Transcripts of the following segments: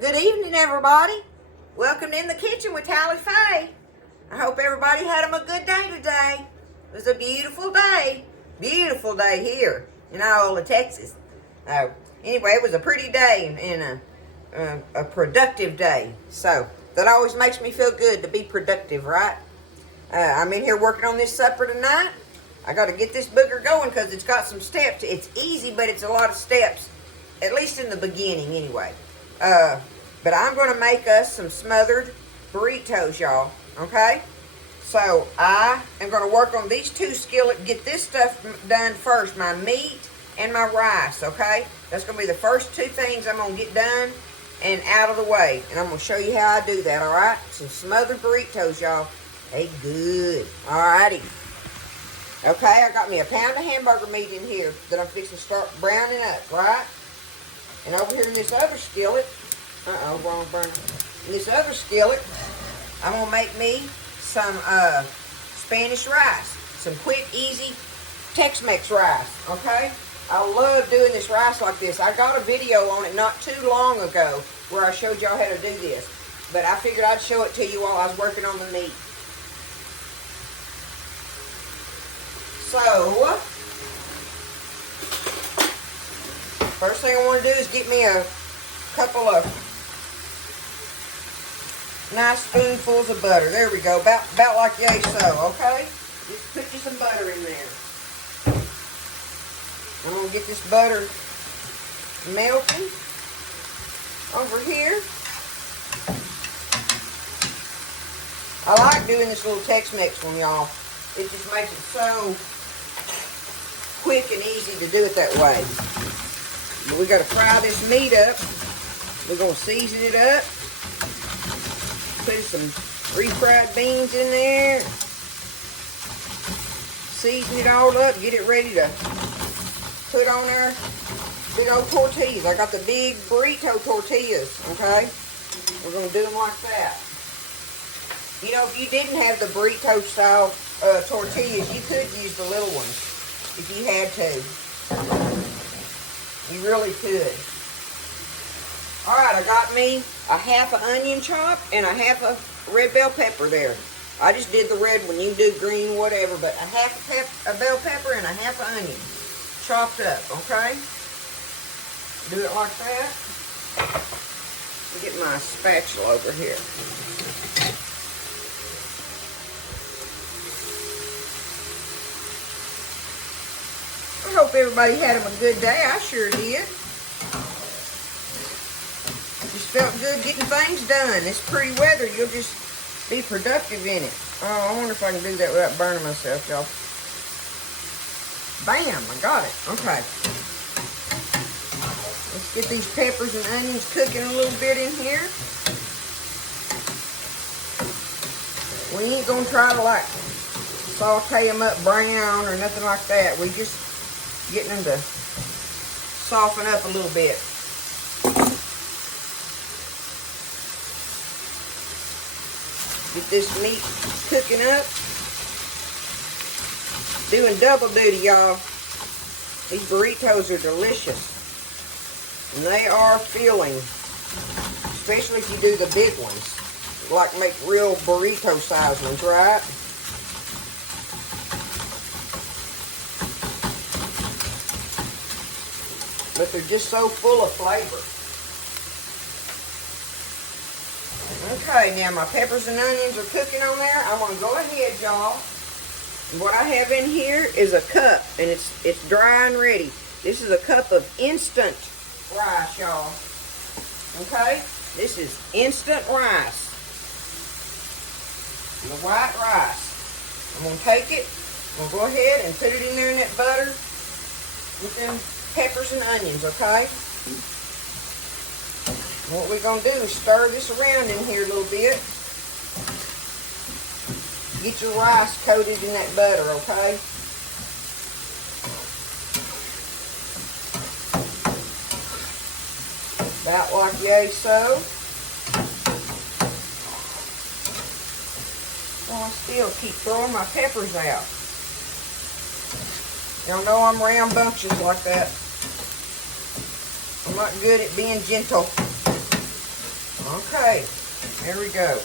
Good evening, everybody. Welcome in the kitchen with Tally Faye. I hope everybody had them a good day today. It was a beautiful day. Beautiful day here in Iola, Texas. Anyway, it was a pretty day and a productive day. So that always makes me feel good to be productive, right? I'm in here working on this supper tonight. I got to get this booger going because it's got some steps. It's easy, but it's a lot of steps, at least in the beginning anyway. But I'm going to make us some smothered burritos, y'all, okay? So I am going to work on these two skillets, get this stuff done first, my meat and my rice, okay? That's going to be the first two things I'm going to get done and out of the way. And I'm going to show you how I do that, all right? Some smothered burritos, y'all. They good. All righty. Okay, I got me a pound of hamburger meat in here that I'm fixing to start browning up, right? And over here in this other skillet, wrong burner. In this other skillet, I'm going to make me some Spanish rice. Some quick, easy Tex-Mex rice, okay? I love doing this rice like this. I got a video on it not too long ago where I showed y'all how to do this. But I figured I'd show it to you while I was working on the meat. So, first thing I want to do is get me a couple of nice spoonfuls of butter. There we go, about like yay so, okay? Just put you some butter in there. I'm going to get this butter melting over here. I like doing this little Tex-Mex one, y'all. It just makes it so quick and easy to do it that way. But we got to fry this meat up. We're going to season it up. Put some refried beans in there. Season it all up. Get it ready to put on our big old tortillas. I got the big burrito tortillas, okay? We're going to do them like that. You know, if you didn't have the burrito style tortillas, you could use the little ones if you had to. You really could. Alright, I got me a half an onion chop and a half a red bell pepper there. I just did the red one. You can do green, whatever, but a half a bell pepper and a half an onion chopped up, okay? Do it like that. Get my spatula over here. I hope everybody had them a good day. I sure did. Just felt good getting things done. It's pretty weather. You'll just be productive in it. Oh, I wonder if I can do that without burning myself, y'all. Bam! I got it. Okay. Let's get these peppers and onions cooking a little bit in here. We ain't going to try to, like, saute them up brown or nothing like that. We just getting them to soften up a little bit. Get this meat cooking up. Doing double duty, y'all. These burritos are delicious. And they are filling. Especially if you do the big ones. Like make real burrito size ones, right? But they're just so full of flavor. Okay, now my peppers and onions are cooking on there. I'm going to go ahead, y'all. What I have in here is a cup, and it's dry and ready. This is a cup of instant rice, y'all. Okay? This is instant rice. The white rice. I'm going to take it. I'm going to go ahead and put it in there in that butter with them peppers and onions, okay? What we're going to do is stir this around in here a little bit. Get your rice coated in that butter, okay? About like yay so. Oh, I still keep throwing my peppers out. Y'all know I'm rambunctious like that. I'm not good at being gentle. Okay, there we go.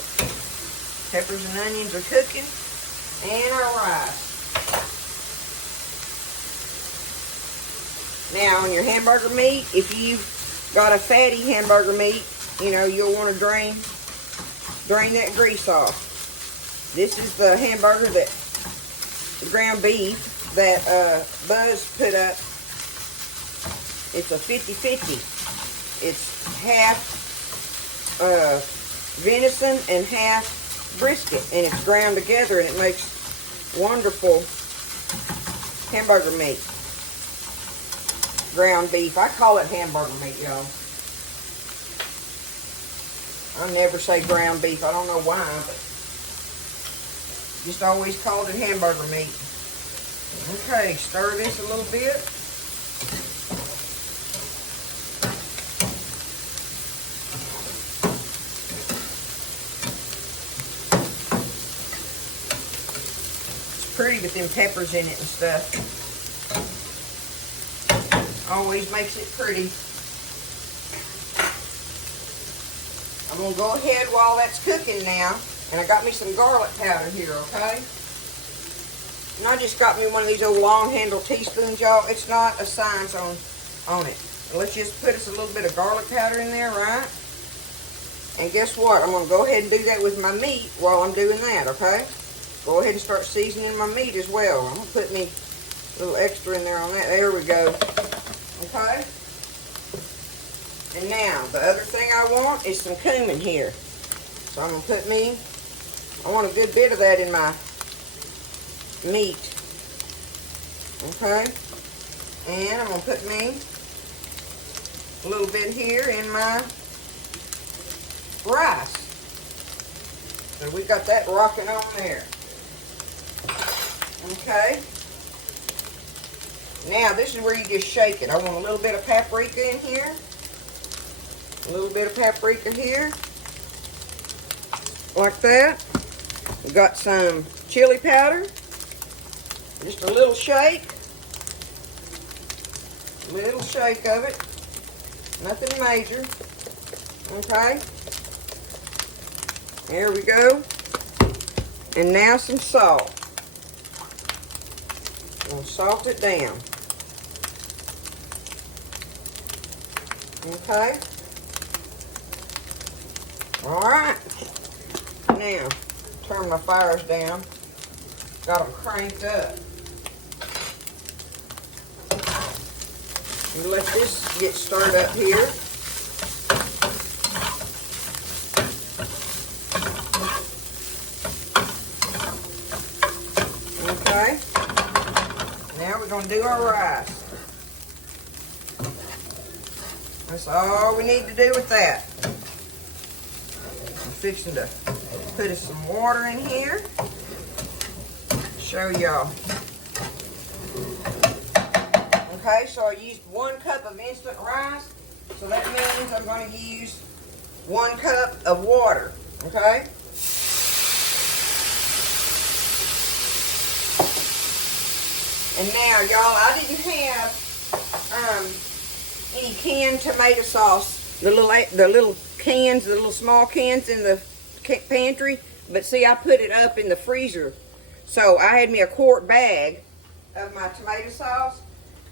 Peppers and onions are cooking, and our rice. Now, on your hamburger meat, if you've got a fatty hamburger meat, you know, you'll want to drain that grease off. This is the hamburger that, the ground beef that Buzz put up. It's a 50-50. It's half venison and half brisket, and it's ground together, and it makes wonderful hamburger meat. Ground beef. I call it hamburger meat, y'all. I never say ground beef. I don't know why, but just always called it hamburger meat. Okay, stir this a little bit. It's pretty with them peppers in it and stuff. Always makes it pretty. I'm going to go ahead while that's cooking now. And I got me some garlic powder here, okay? And I just got me one of these old long handled teaspoons, y'all. It's not a science on it. Let's just put us a little bit of garlic powder in there, right? And guess what? I'm going to go ahead and do that with my meat while I'm doing that, okay? Go ahead and start seasoning my meat as well. I'm going to put me a little extra in there on that. There we go. Okay? And now, the other thing I want is some cumin here. So I'm going to put I want a good bit of that in my meat. Okay? And I'm going to put a little bit here in my rice. So we got that rocking on there. Okay? Now, this is where you just shake it. I want a little bit of paprika in here. A little bit of paprika here. Like that. We got some chili powder. Just a little shake. Little shake of it. Nothing major. Okay. There we go. And now some salt. We'll salt it down. Okay. Alright. Now, turn my fires down. Got them cranked up. And let this get stirred up here. Okay. Now we're going to do our rice. That's all we need to do with that. I'm fixing to put some water in here. Show y'all. Okay, so I used 1 cup of instant rice. So that means I'm going to use 1 cup of water. Okay? And now, y'all, I didn't have any canned tomato sauce. The little cans, the little small cans in the pantry. But see, I put it up in the freezer. So I had me a quart bag of my tomato sauce.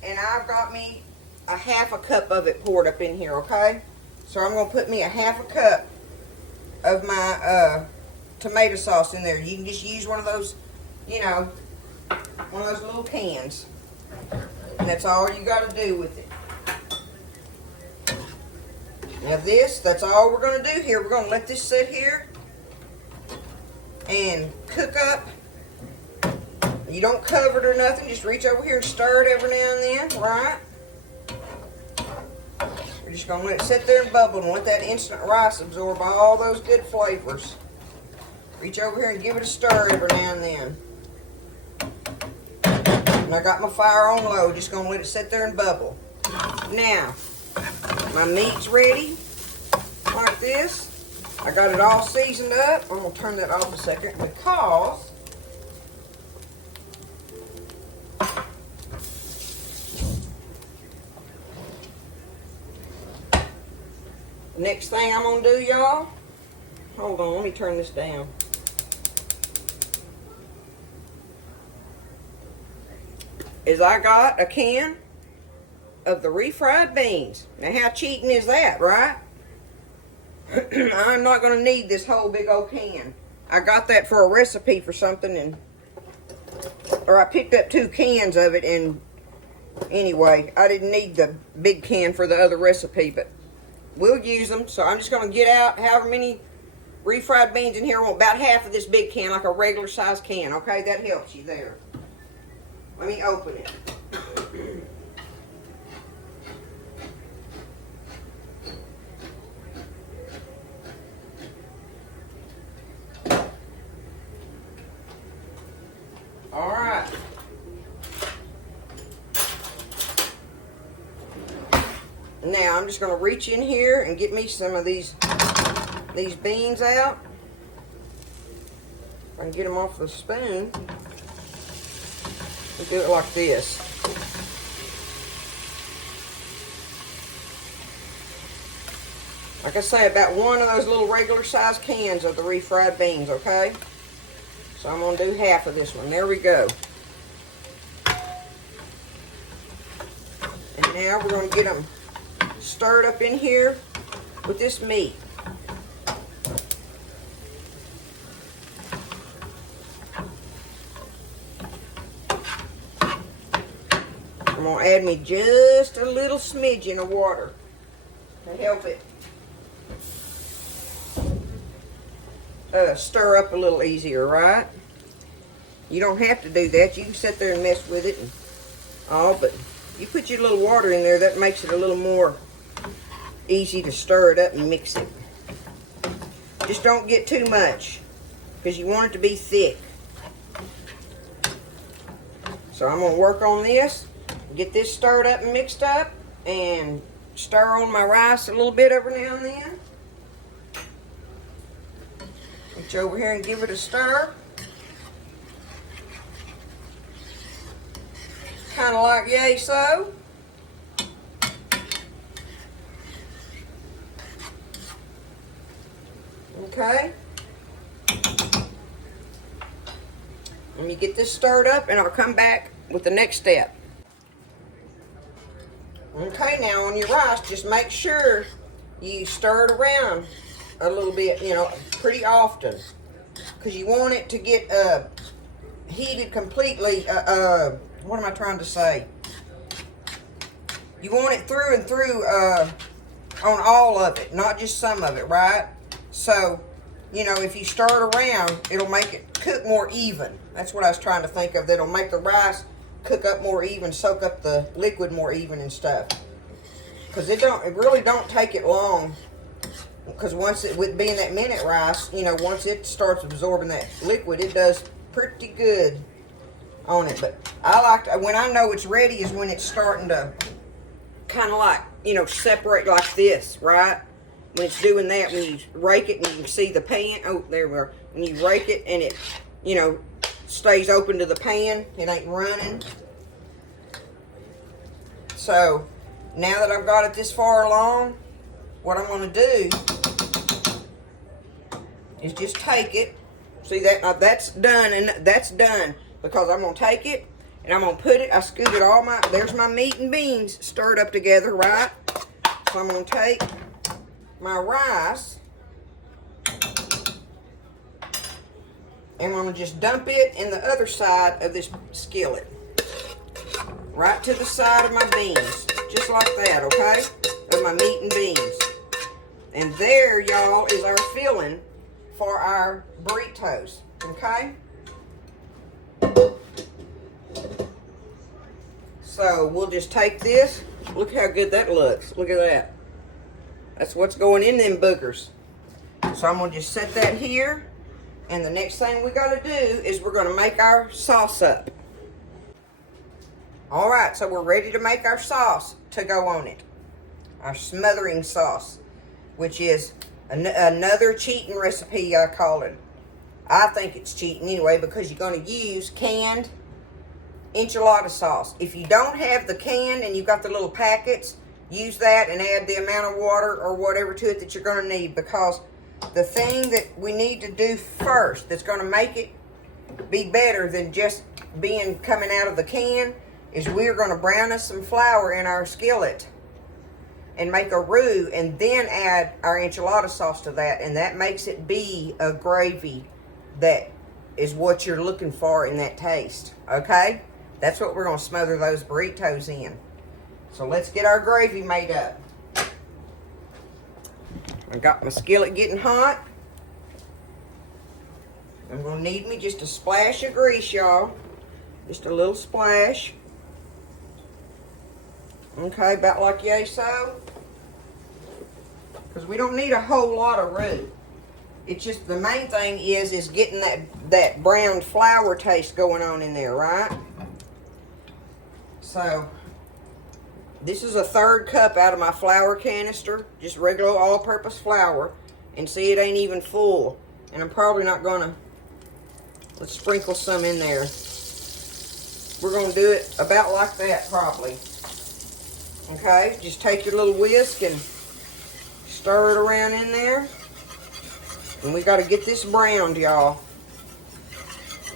And I've got me a 1/2 cup of it poured up in here, okay? So I'm going to put me a 1/2 cup of my tomato sauce in there. You can just use one of those, you know, one of those little cans. And that's all you got to do with it. Now that's all we're going to do here. We're going to let this sit here and cook up. You don't cover it or nothing. Just reach over here and stir it every now and then, right? We're just going to let it sit there and bubble and let that instant rice absorb all those good flavors. Reach over here and give it a stir every now and then. And I got my fire on low. Just going to let it sit there and bubble. Now, my meat's ready. Like this. I got it all seasoned up. I'm going to turn that off a second because Next thing I'm gonna do, y'all, hold on, let me turn this down. Is I got a can of the refried beans. Now how cheating is that, right? I'm not gonna need this whole big old can. I got that for a recipe for something, or I picked up 2 cans of it, and anyway, I didn't need the big can for the other recipe, but we'll use them. So I'm just gonna get out however many refried beans in here. I want about half of this big can, like a regular size can, okay? That helps you there. Let me open it. All right. Now I'm just going to reach in here and get me some of these beans out. If I can get them off the spoon. We do it like this. Like I say, about one of those little regular size cans of the refried beans, okay? So I'm going to do half of this one. There we go. And now we're going to get them stirred up in here with this meat. I'm going to add me just a little smidgen of water to help it stir up a little easier, right? You don't have to do that. You can sit there and mess with it and all, but you put your little water in there, that makes it a little more easy to stir it up and mix it. Just don't get too much, because you want it to be thick. So I'm going to work on this, get this stirred up and mixed up, and stir on my rice a little bit every now and then. Reach over here and give it a stir. Kind of like yay so. Okay. Let me get this stirred up and I'll come back with the next step. Okay, now on your rice, just make sure you stir it around a little bit, you know, pretty often, because you want it to get heated completely. What am I trying to say? You want it through and through on all of it, not just some of it, right? So, you know, if you stir it around, it'll make it cook more even. That's what I was trying to think of. That'll make the rice cook up more even, soak up the liquid more even and stuff. Because it really don't take it long. Because once it, with being that minute rice, you know, once it starts absorbing that liquid, it does pretty good on it. But I like to, when I know it's ready is when it's starting to kind of like, you know, separate like this, right? When it's doing that, when you rake it and you can see the pan. Oh, there we are. When you rake it and it, you know, stays open to the pan, it ain't running. So now that I've got it this far along, what I'm going to do is just take it. See that? That's done, and that's done, because I'm going to take it and I'm going to put it, I scooted all my, there's my meat and beans stirred up together, right? So I'm going to take my rice and I'm going to just dump it in the other side of this skillet. Right to the side of my beans. Just like that, okay? Of my meat and beans. And there, y'all, is our filling for our burritos, okay? So we'll just take this. Look how good that looks. Look at that. That's what's going in them boogers. So I'm going to just set that here. And the next thing we got to do is we're going to make our sauce up. All right, so we're ready to make our sauce to go on it. Our smothering sauce, which is another cheating recipe, I call it. I think it's cheating anyway, because you're going to use canned enchilada sauce. If you don't have the can and you've got the little packets, use that and add the amount of water or whatever to it that you're going to need, because the thing that we need to do first that's going to make it be better than just being coming out of the can is we're going to brown us some flour in our skillet and make a roux, and then add our enchilada sauce to that, and that makes it be a gravy that is what you're looking for in that taste. Okay, that's what we're going to smother those burritos in. So let's get our gravy made up. I got my skillet getting hot. I'm going to need me just a splash of grease, y'all. Just a little splash. Okay, about like yay so. Because we don't need a whole lot of roux. It's just the main thing is getting that browned flour taste going on in there, right? So this is a 1/3 cup out of my flour canister, just regular all-purpose flour, and see, it ain't even full. And I'm probably not gonna. Let's sprinkle some in there. We're gonna do it about like that probably. Okay, just take your little whisk and stir it around in there. And we got to get this browned, y'all.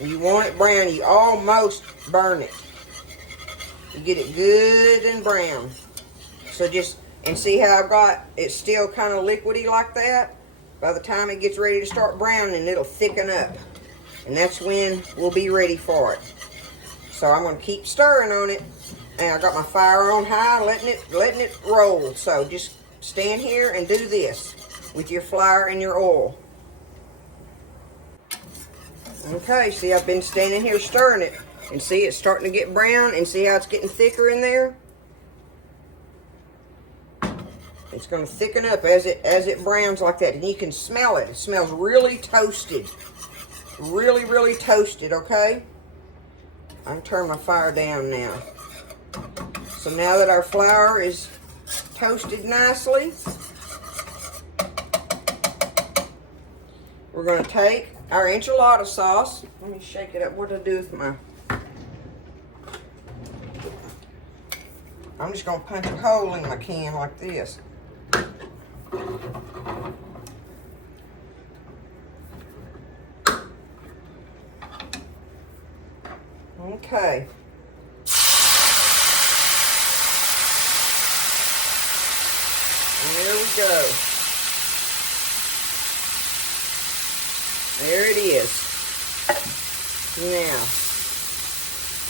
You want it brown. You almost burn it. You get it good and brown. So just, and see how I've got it still kind of liquidy like that? By the time it gets ready to start browning, it'll thicken up. And that's when we'll be ready for it. So I'm going to keep stirring on it. And I got my fire on high, letting it roll. So just stand here and do this with your flour and your oil. Okay, see, I've been standing here stirring it, and see it's starting to get brown, and see how it's getting thicker in there? It's going to thicken up as it browns like that, and you can smell it. It smells really toasted. Really, really toasted, okay? I can turn my fire down now. So now that our flour is toasted nicely, we're going to take our enchilada sauce. Let me shake it up. What do I do with my... I'm just going to punch a hole in my can like this. Okay. There we go. There it is. Now,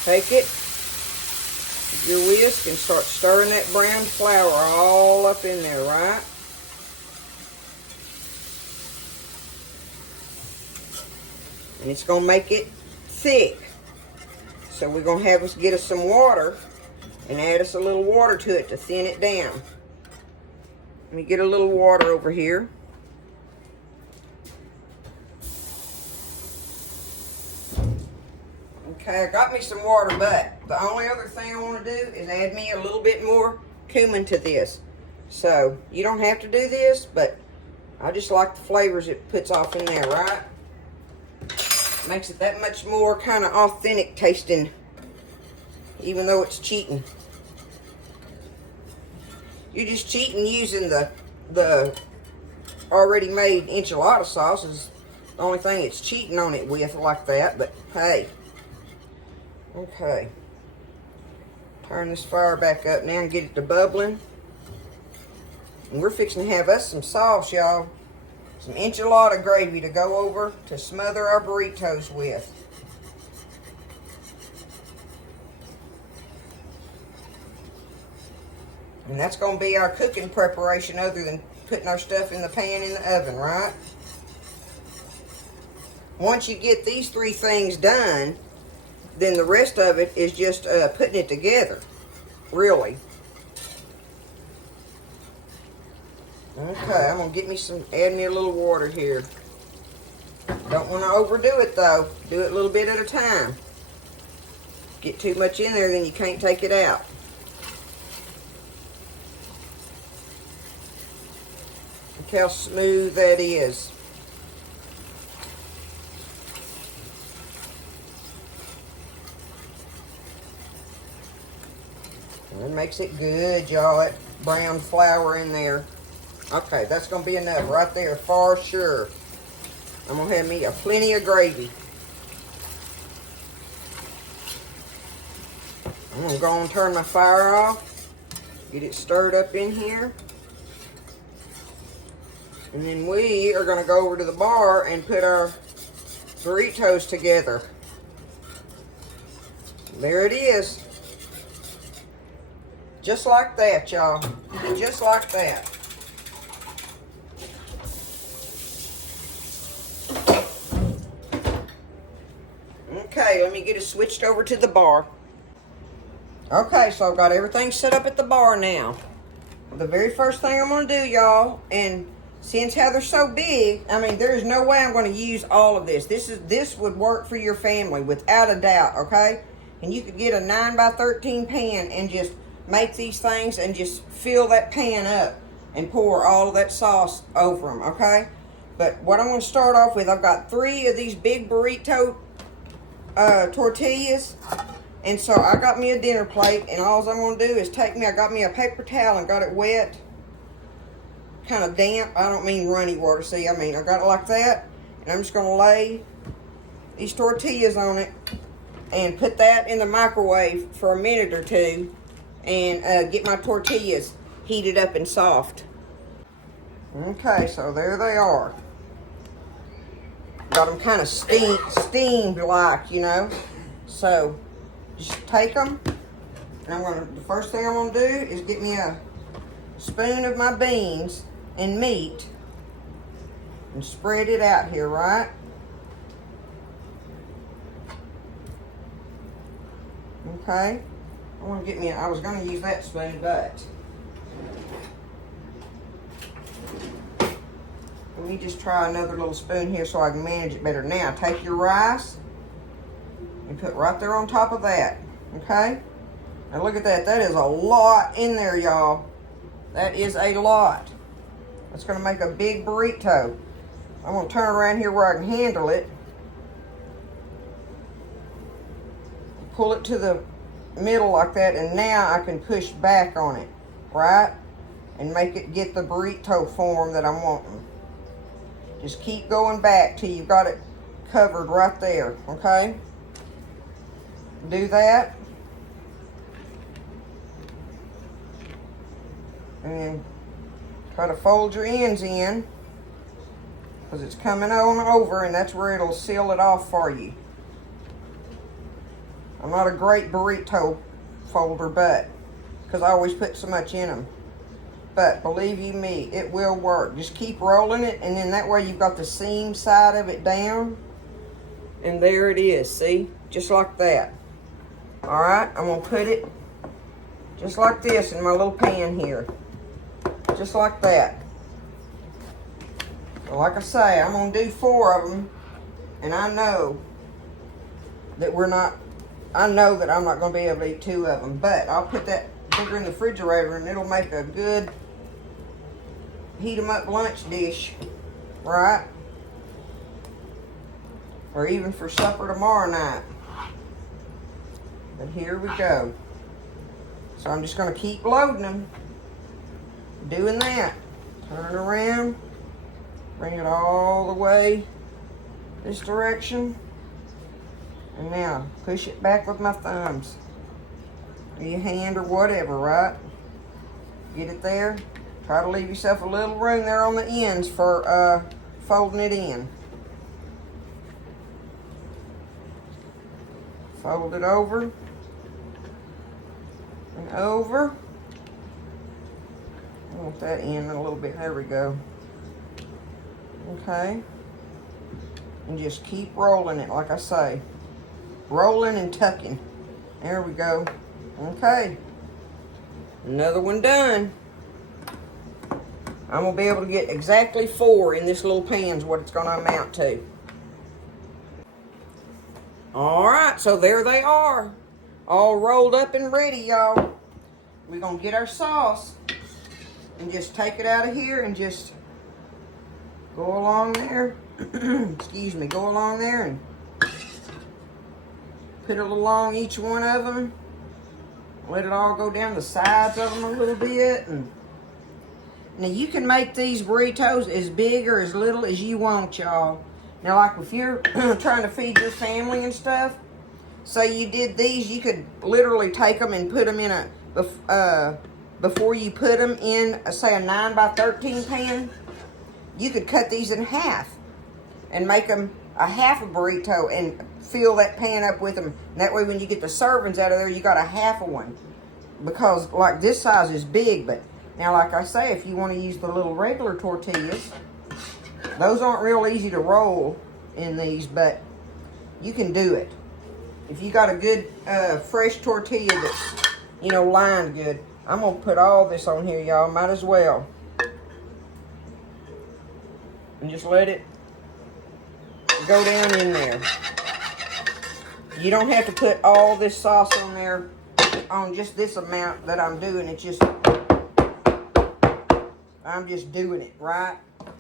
take it with your whisk and start stirring that brown flour all up in there, right? And it's going to make it thick. So we're going to have us get us some water and add us a little water to it to thin it down. Let me get a little water over here. Okay, I got me some water, but the only other thing I want to do is add me a little bit more cumin to this. So, you don't have to do this, but I just like the flavors it puts off in there, right? Makes it that much more kind of authentic tasting, even though it's cheating. You're just cheating using the already made enchilada sauce is the only thing it's cheating on it with like that, but hey. Okay. Turn this fire back up now and get it to bubbling. And we're fixing to have us some sauce, y'all. Some enchilada gravy to go over to smother our burritos with. And that's going to be our cooking preparation other than putting our stuff in the pan in the oven, right? Once you get these 3 things done, then the rest of it is just putting it together, really. Okay, I'm going to get me some, add me a little water here. Don't want to overdo it though. Do it a little bit at a time. Get too much in there, then you can't take it out. Look how smooth that is. It makes it good, y'all. brown flour in there. Okay, that's going to be enough right there for sure. I'm going to have me a plenty of gravy. I'm going to go and turn my fire off. Get it stirred up in here. And then we are going to go over to the bar and put our burritos together. There it is. Just like that, y'all. Just like that. Okay, let me get it switched over to the bar. Okay, so I've got everything set up at the bar now. The very first thing I'm going to do, y'all, and since how they're so big, I mean, there's no way I'm going to use all of this. This would work for your family, without a doubt, okay? And you could get a 9x13 pan and just make these things and just fill that pan up and pour all of that sauce over them, okay? But what I'm going to start off with, I've got 3 of these big burrito tortillas. And so I got me a dinner plate, and all I'm going to do is I got me a paper towel and got it wet, kind of damp. I don't mean runny water, see, I mean I got it like that, and I'm just going to lay these tortillas on it and put that in the microwave for a minute or two and get my tortillas heated up and soft. Okay, so there they are. Got them kind of steamed like, you know, so just take them, and the first thing I'm going to do is get me a spoon of my beans and meat and spread it out here, right? Okay. I was going to use that spoon, but let me just try another little spoon here so I can manage it better. Now, take your rice and put right there on top of that, okay? Now look at that. That is a lot in there, y'all. That is a lot. That's going to make a big burrito. I'm going to turn around here where I can handle it. Pull it to the middle like that, and now I can push back on it, right? And make it get the burrito form that I'm wanting. Just keep going back till you've got it covered right there, okay? Do that. And then try to fold your ends in, because it's coming on over, and that's where it'll seal it off for you. I'm not a great burrito folder, but because I always put so much in them. But believe you me, it will work. Just keep rolling it, and then that way you've got the seam side of it down. And there it is, see? Just like that. Alright, I'm going to put it just like this in my little pan here. Just like that. So like I say, I'm going to do 4 of them. And I know that I'm not going to be able to eat 2 of them. But I'll put that sugar in the refrigerator, and it'll make a good heat 'em up lunch dish. Right? Or even for supper tomorrow night. But here we go. So I'm just going to keep loading them. Doing that. Turn around. Bring it all the way this direction. And now push it back with my thumbs. Or your hand or whatever, right? Get it there. Try to leave yourself a little room there on the ends for folding it in. Fold it over and over. I want that in a little bit. There we go. Okay. And just keep rolling it, like I say. Rolling and tucking. There we go. Okay. Another one done. I'm going to be able to get exactly 4 in this little pan is what it's going to amount to. Alright, so there they are. All rolled up and ready, y'all. We're going to get our sauce and just take it out of here and just go along there. Excuse me, go along there and put it along each one of them Let it all go down the sides of them a little bit. And now you can make these burritos as big or as little as you want, y'all. Now, like if you're trying to feed your family and stuff, say you did these, you could literally take them and put them in a, before you put them in, say, a 9 by 13 pan, you could cut these in half and make them a half a burrito and fill that pan up with them. And that way when you get the servings out of there, you got a half of one. Because like this size is big, but now like I say, if you want to use the little regular tortillas, those aren't real easy to roll in these, but you can do it. If you got a good fresh tortilla that's, you know, lined good. I'm going to put all this on here, y'all. Might as well. And just let it go down in there. You don't have to put all this sauce on there on just this amount that I'm doing. It's just, I'm just doing it, right?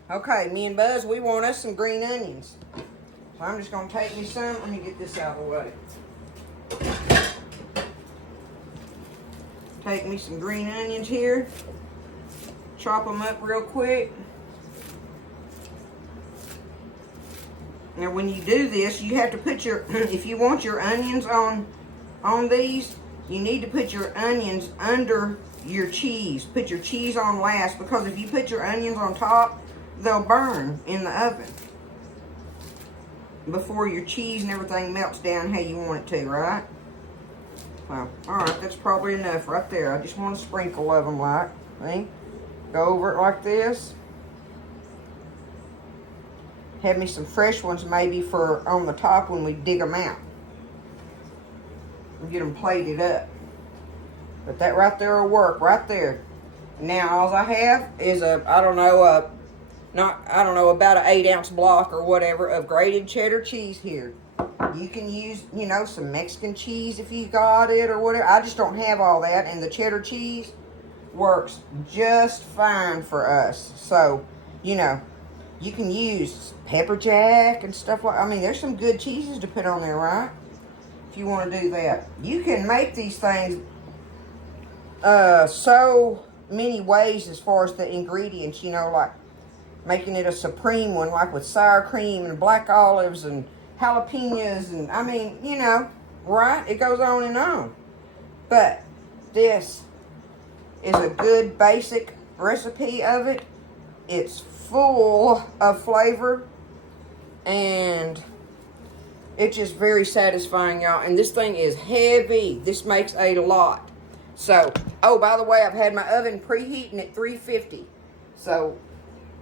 Okay, me and Buzz, we want us some green onions. So I'm just going to take me some. Let me get this out of the way. Take me some green onions here. Chop them up real quick. Now when you do this, you have to put your, if you want your onions on these, you need to put your onions under your cheese. Put your cheese on last, because if you put your onions on top, they'll burn in the oven before your cheese and everything melts down how you want it to, right? Well, alright, that's probably enough right there. I just want a sprinkle of them, like, see? Go over it like this. Have me some fresh ones maybe for on the top when we dig them out. And get them plated up. But that right there will work, right there. Now, all I have is about an 8-ounce block or whatever of grated cheddar cheese here. You can use, you know, some Mexican cheese if you got it or whatever. I just don't have all that, and the cheddar cheese works just fine for us. So, you know, you can use pepper jack and stuff like, I mean, there's some good cheeses to put on there, right? If you want to do that. You can make these things so many ways as far as the ingredients, you know, like making it a supreme one, like with sour cream and black olives and jalapenos, and I mean, you know, right? It goes on and on. But this is a good basic recipe of it. It's full of flavor, and it's just very satisfying, y'all. And this thing is heavy. This makes a lot. So, oh, by the way, I've had my oven preheating at 350. So,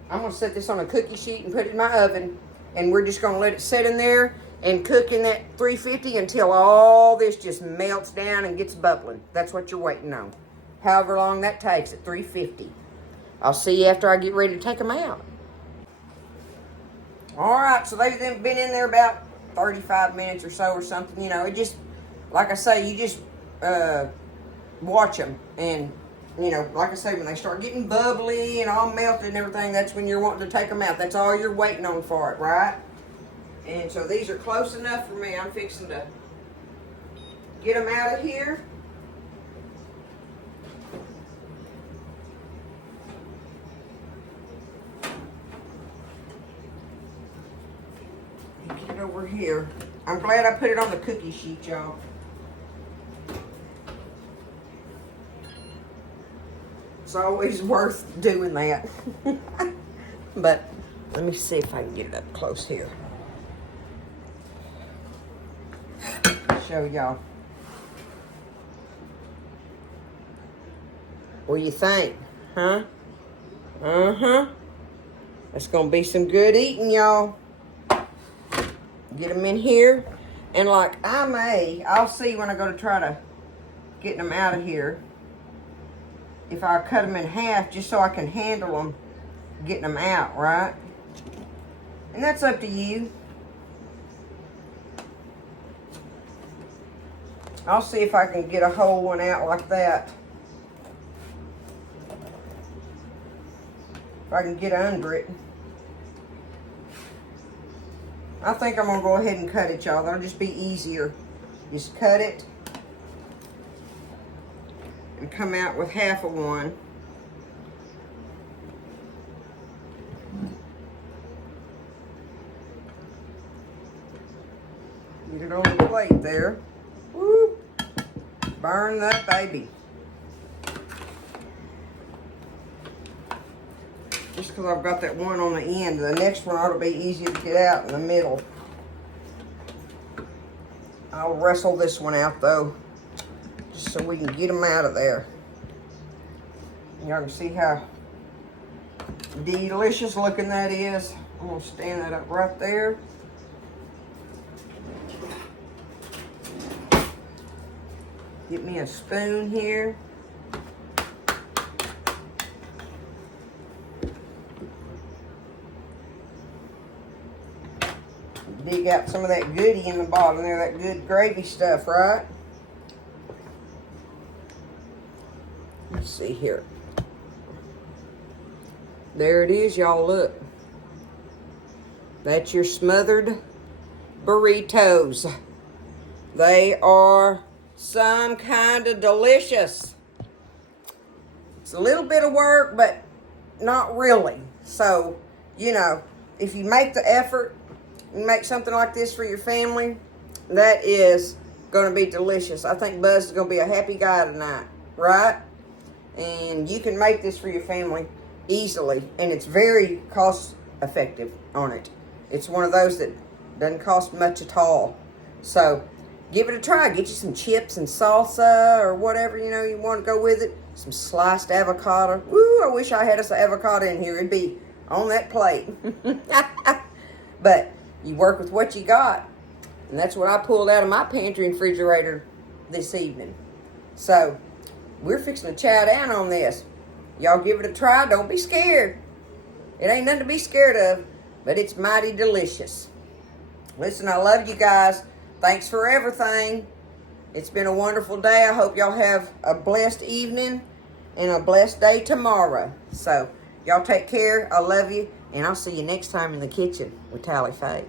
I'm going to set this on a cookie sheet and put it in my oven. And we're just going to let it sit in there and cook in that 350 until all this just melts down and gets bubbling. That's what you're waiting on. However long that takes at 350. I'll see you after I get ready to take them out. Alright, so they've been in there about 35 minutes or so or something. You know, it just, like I say, you just watch them. And, you know, like I say, when they start getting bubbly and all melted and everything, that's when you're wanting to take them out. That's all you're waiting on for it, right? And so these are close enough for me. I'm fixing to get them out of here. Get it over here. I'm glad I put it on the cookie sheet, y'all. It's always worth doing that. But let me see if I can get it up close here. Show y'all. What do you think? Huh? Uh-huh. That's gonna be some good eating, y'all. Get them in here. And like I'll see when I go to try to get them out of here, if I cut them in half just so I can handle them getting them out, right? And that's up to you. I'll see if I can get a whole one out like that. If I can get under it. I think I'm going to go ahead and cut it, y'all. That'll just be easier. Just cut it. and come out with half of one. Get it on the plate there. Woo! Burn that baby. Just because I've got that one on the end, the next one ought to be easier to get out in the middle. I'll wrestle this one out though, just so we can get them out of there. Y'all can see how delicious looking that is. I'm gonna stand that up right there. Get me a spoon here. Dig out some of that goodie in the bottom there, that good gravy stuff, right? Let's see here. There it is, y'all, look. That's your smothered burritos. They are some kind of delicious. It's a little bit of work, but not really. So, you know, if you make the effort, you make something like this for your family, that is going to be delicious. I think Buzz is going to be a happy guy tonight, right? And you can make this for your family easily, and it's very cost effective on it. It's one of those that doesn't cost much at all. So give it a try. Get you some chips and salsa or whatever, you know, you want to go with it. Some sliced avocado. Woo, I wish I had us an avocado in here. It'd be on that plate. But you work with what you got. And that's what I pulled out of my pantry and refrigerator this evening. So we're fixing to chow down on this. Y'all give it a try. Don't be scared. It ain't nothing to be scared of, but it's mighty delicious. Listen, I love you guys. Thanks for everything. It's been a wonderful day. I hope y'all have a blessed evening and a blessed day tomorrow. So y'all take care. I love you. And I'll see you next time in the kitchen with Tally Faye.